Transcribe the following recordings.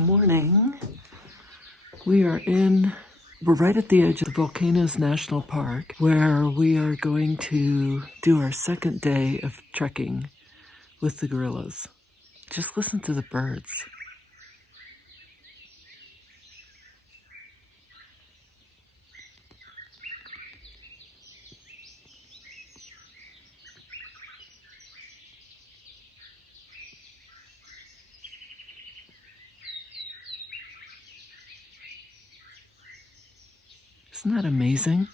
morning. We're right at the edge of Volcano's National Park, where we are going to do our second day of trekking with the gorillas. Just listen to the birds. Isn't that amazing?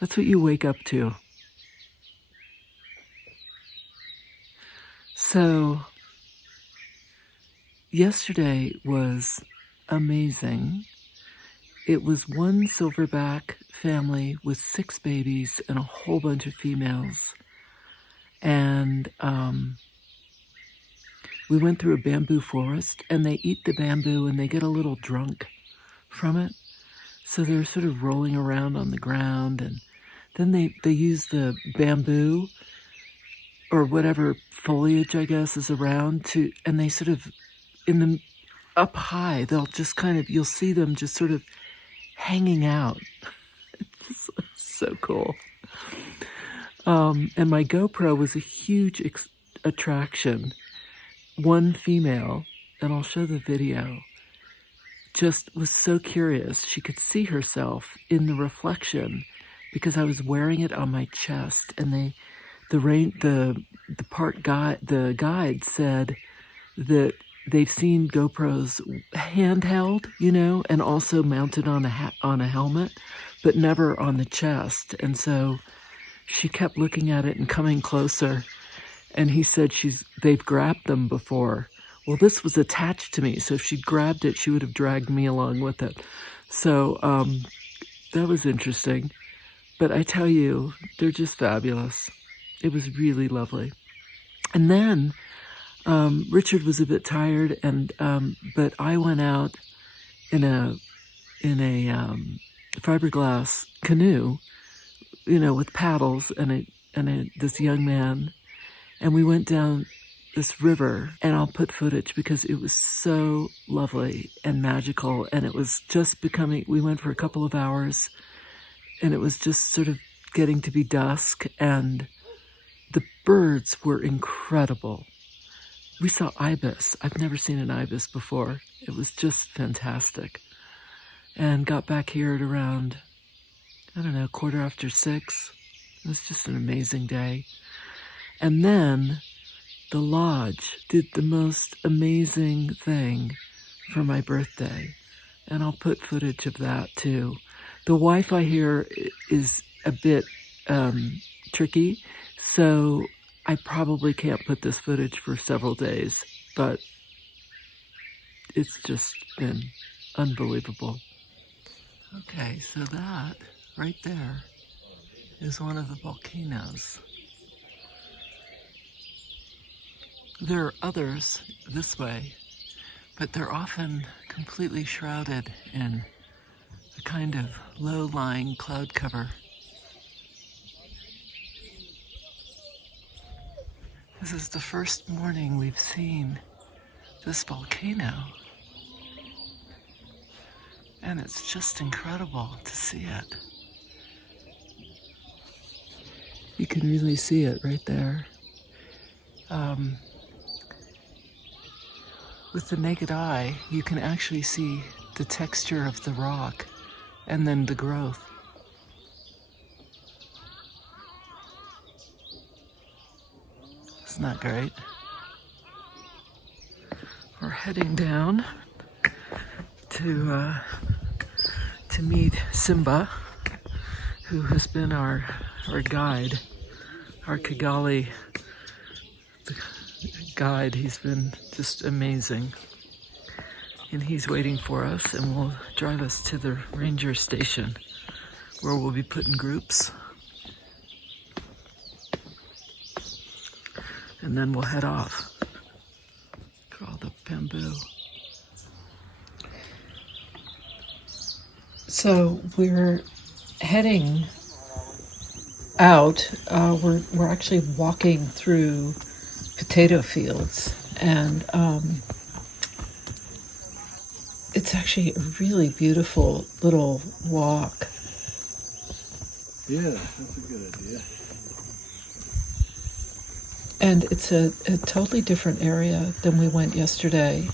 That's what you wake up to. So, yesterday was amazing. It was one silverback family with 6 babies and a whole bunch of females. And we went through a bamboo forest, and they eat the bamboo and they get a little drunk from it. So they're sort of rolling around on the ground, and then they use the bamboo or whatever foliage, I guess, is around and they sort of, up high, they'll just you'll see them just sort of hanging out. It's so cool. And my GoPro was a huge attraction. One female, and I'll show the video, just was so curious. She could see herself in the reflection because I was wearing it on my chest, and the guide said that they've seen GoPros handheld, and also mounted on a helmet, but never on the chest. And so she kept looking at it and coming closer, and he said they've grabbed them before. Well, this was attached to me, so if she'd grabbed it, she would have dragged me along with it. So that was interesting. But I tell you, they're just fabulous. It was really lovely. And then Richard was a bit tired, but I went out in a fiberglass canoe, with paddles and this young man, and we went down this river, and I'll put footage because it was so lovely and magical, and it was just we went for a couple of hours, and it was just sort of getting to be dusk, and the birds were incredible. We saw ibis. I've never seen an ibis before. It was just fantastic. And got back here at around, 6:15. It was just an amazing day. And then the lodge did the most amazing thing for my birthday. And I'll put footage of that too. The Wi-Fi here is a bit tricky, so I probably can't put this footage for several days, but it's just been unbelievable. Okay, so that right there is one of the volcanoes. There are others this way, but they're often completely shrouded in a kind of low-lying cloud cover. This is the first morning we've seen this volcano, and it's just incredible to see it. You can really see it right there. With the naked eye, you can actually see the texture of the rock and then the growth. Isn't that great? We're heading down to meet Simba, who has been our guide, our Kigali guide. He's been just amazing. And he's waiting for us, and will drive us to the ranger station where we'll be put in groups. And then we'll head off. Look at all the bamboo. So we're heading out. We're actually walking through potato fields, and it's actually a really beautiful little walk. Yeah, that's a good idea. And it's a totally different area than we went yesterday.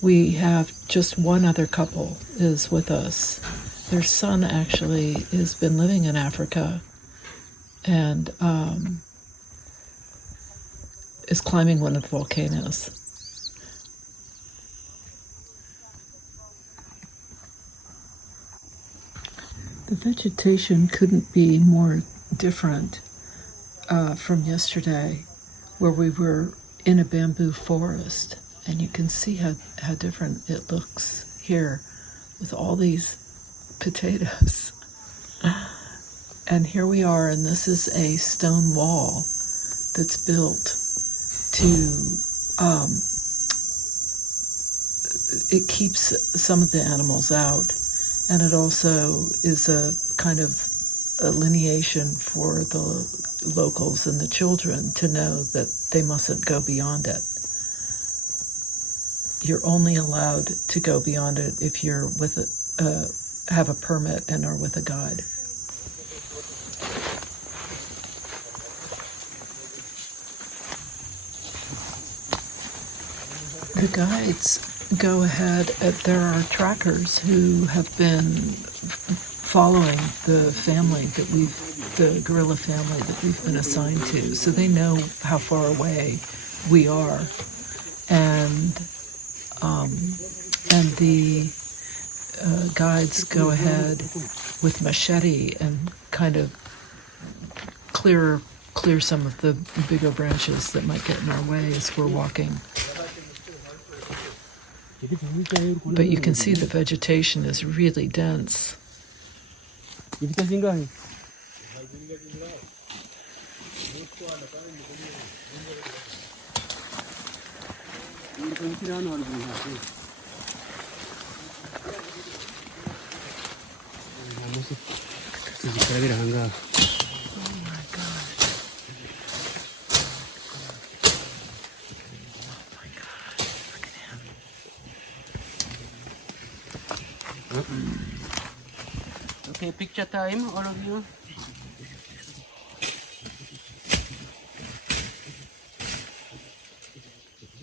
We have just one other couple is with us. Their son actually has been living in Africa and is climbing one of the volcanoes. The vegetation couldn't be more different from yesterday, where we were in a bamboo forest, and you can see how different it looks here with all these potatoes. And here we are, and this is a stone wall that's built to, it keeps some of the animals out, and it also is a kind of a lineation for the locals and the children to know that they mustn't go beyond it. You're only allowed to go beyond it if you're with have a permit and are with a guide. The guides go ahead. There are trackers who have been following the family the gorilla family that we've been assigned to, so they know how far away we are, and the guides go ahead with machete and kind of clear some of the bigger branches that might get in our way as we're walking. But you can see the vegetation is really dense. Okay, picture time, all of you.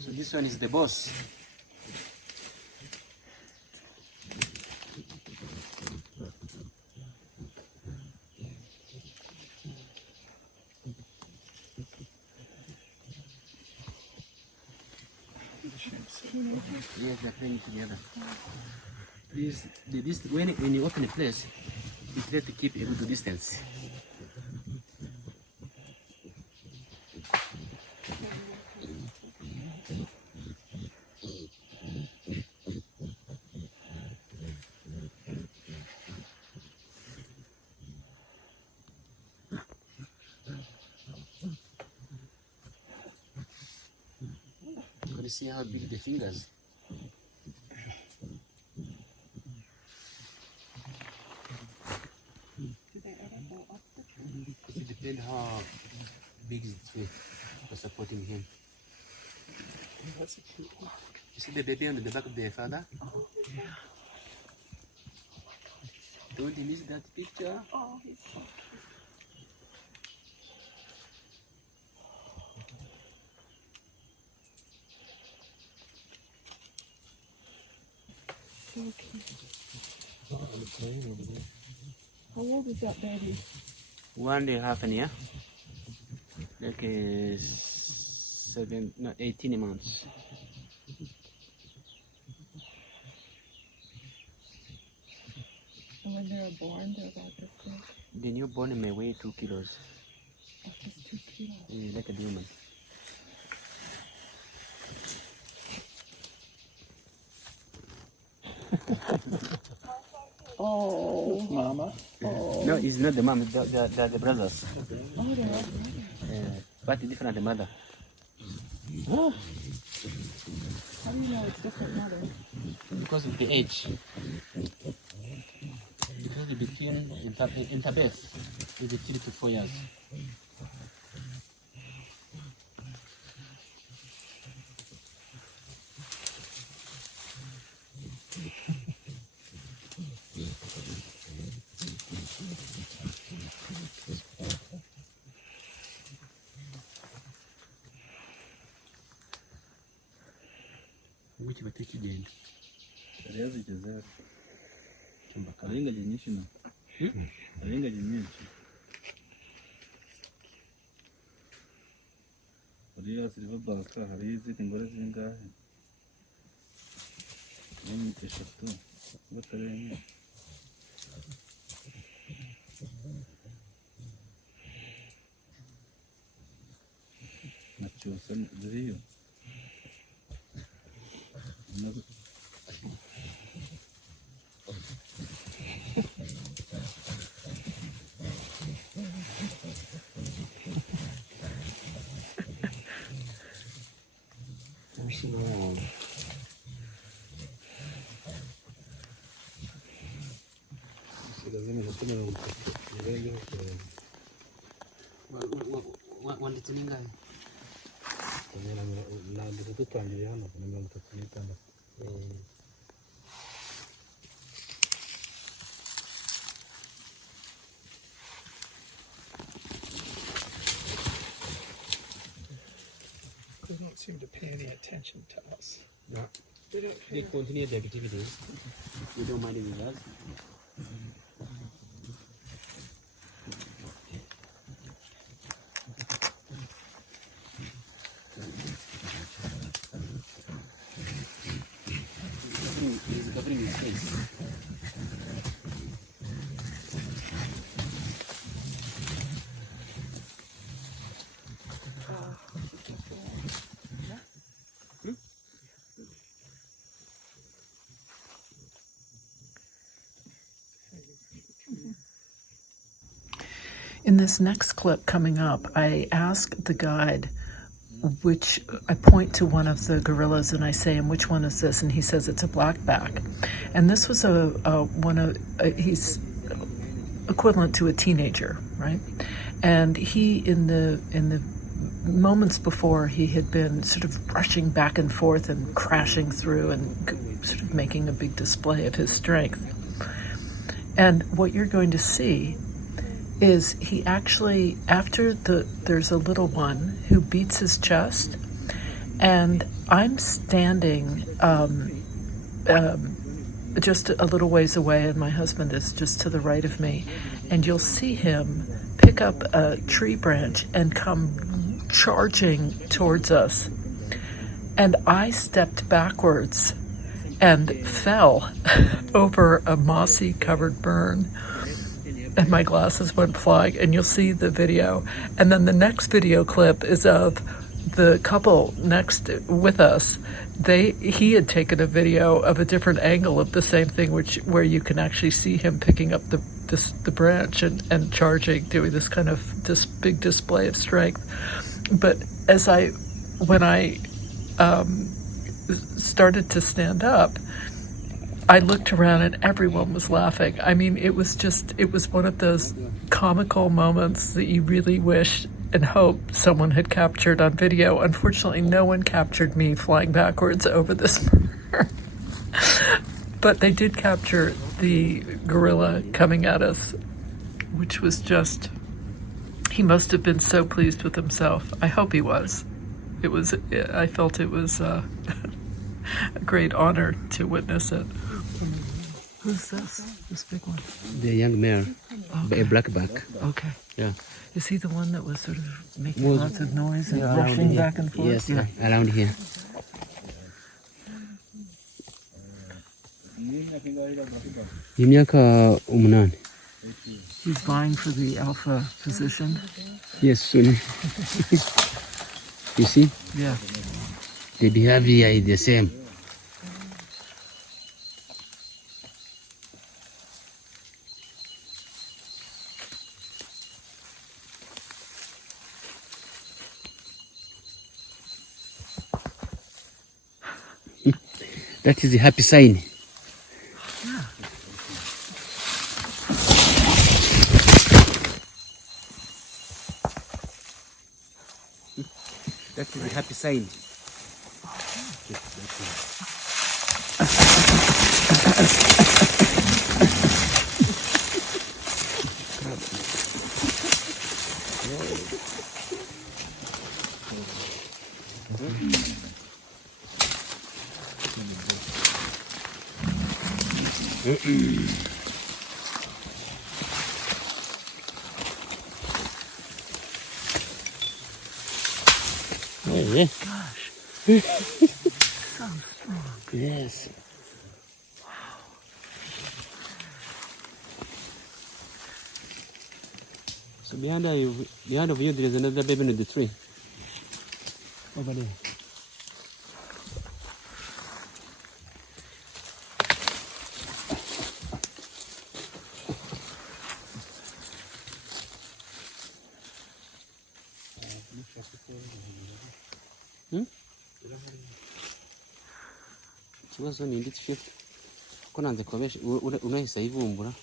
So this one is the boss. Yes, they're playing together. Please, when you open a place, it's better to keep a good distance. Can you see how big the fingers? It depends how big is the tree for supporting him. That's a cute one. You see the baby on the back of the father? Oh, yeah. Don't you miss that picture? Oh, he's so cute. So cute. How old is that baby? 1.5 years. Like 18 months. And when they're born, they're about this big. The newborn may weigh 2 kilos. That's just 2 kilos. Like a human. Oh, mama. Oh. No, it's not the mom, they're the brothers. Oh, they're all together. But different mother. How do you know it's different mother? Because of the age. Because between interbirth is 3 to 4 years. kigenda yari yazigezeho hari ingagi nyinshi no hari ingagi nyinshi uriya silverback hari izindi ngore zingahe ni 3 batarenye nacyose ziriyo wanditse n'ingahe nanditse dutangiriye hano na 36. They don't seem to pay any attention to us. Yeah. They continue the activities. You don't mind it with us? He's covering his face. In this next clip coming up, I ask the guide which, I point to one of the gorillas and I say, and which one is this? And he says it's a blackback. And this was he's equivalent to a teenager, right? And he, in the moments before, he had been sort of rushing back and forth and crashing through and sort of making a big display of his strength. And what you're going to see is he actually, there's a little one who beats his chest, and I'm standing just a little ways away, and my husband is just to the right of me, and you'll see him pick up a tree branch and come charging towards us. And I stepped backwards and fell over a mossy covered burn. And my glasses went flying, and you'll see the video. And then the next video clip is of the couple next with us. He had taken a video of a different angle of the same thing, where you can actually see him picking up the branch and charging, doing this kind of this big display of strength. But when I started to stand up, I looked around and everyone was laughing. I mean, it was one of those comical moments that you really wish and hope someone had captured on video. Unfortunately, no one captured me flying backwards over this burn. But they did capture the gorilla coming at us, which was just, he must have been so pleased with himself. I hope he was. I felt it was a great honor to witness it. Who's this big one? The young male, okay. A blackback. Okay. Yeah. Is he the one that was sort of making lots of noise and rushing back and forth? Yes, yeah. Around here. He's vying for the alpha position. Yes, soon. You see? Yeah. The behavior is the same. That is a happy sign. Yeah. That is a happy sign. Yeah. Gosh. So strong. Yes. So behind of you, there is another baby in the tree. Over there. Ikibazo ni indi t-shirt ko nanze kubesha unahise ayivumbura.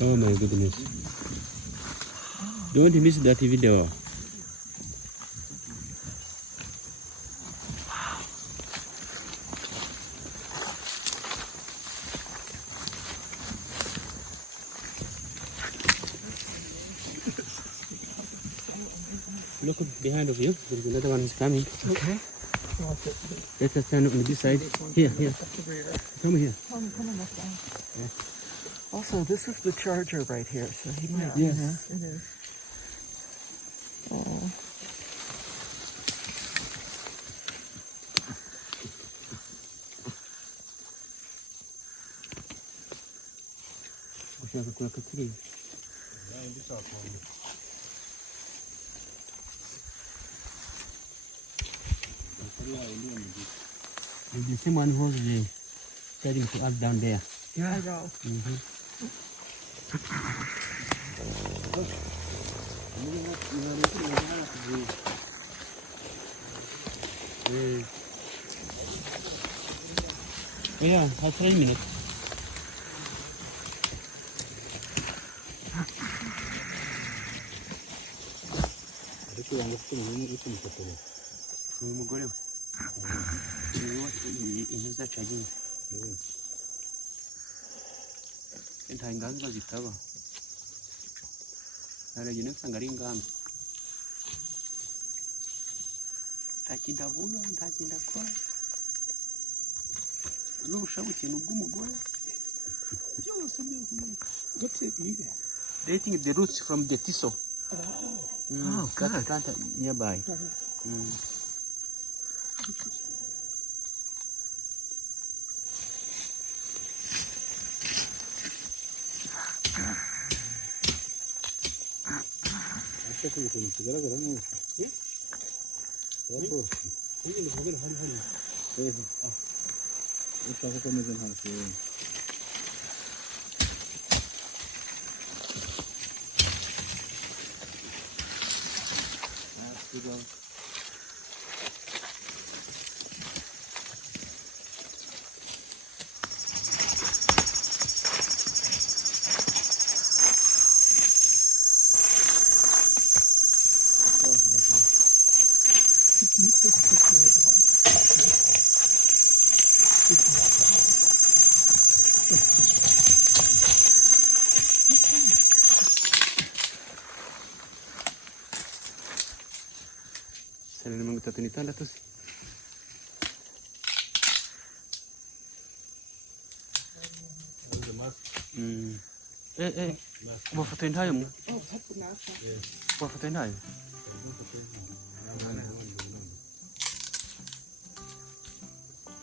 Oh my goodness. Don't miss that video. Look behind of you. There's another one who's coming. Okay. Let us stand on this side. Here. Come here. Come on this way. Also, this is the charger right here, so he might. Yes. It is. Oh. Gushaka kureka turi. The same one who's telling to us down there. Yeah. I know. Yeah, 3 minutes. Umugore we inzu zacu yagiye nta inganzo zitaba narebye nsanga ari inganzo nta kintu avuga nta kintu akora n'ubushabuke ni ubw'umugore byose What's it eating? dating the roots from the thistle. Oh, good. That's planted nearby. Sale na mga tatunitala to. Kumafotoyin tayo mo? Oh, that's the mask. Kumafotoyin tayo?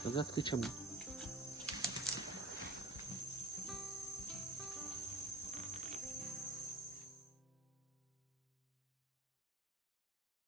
Tuzatwica mo.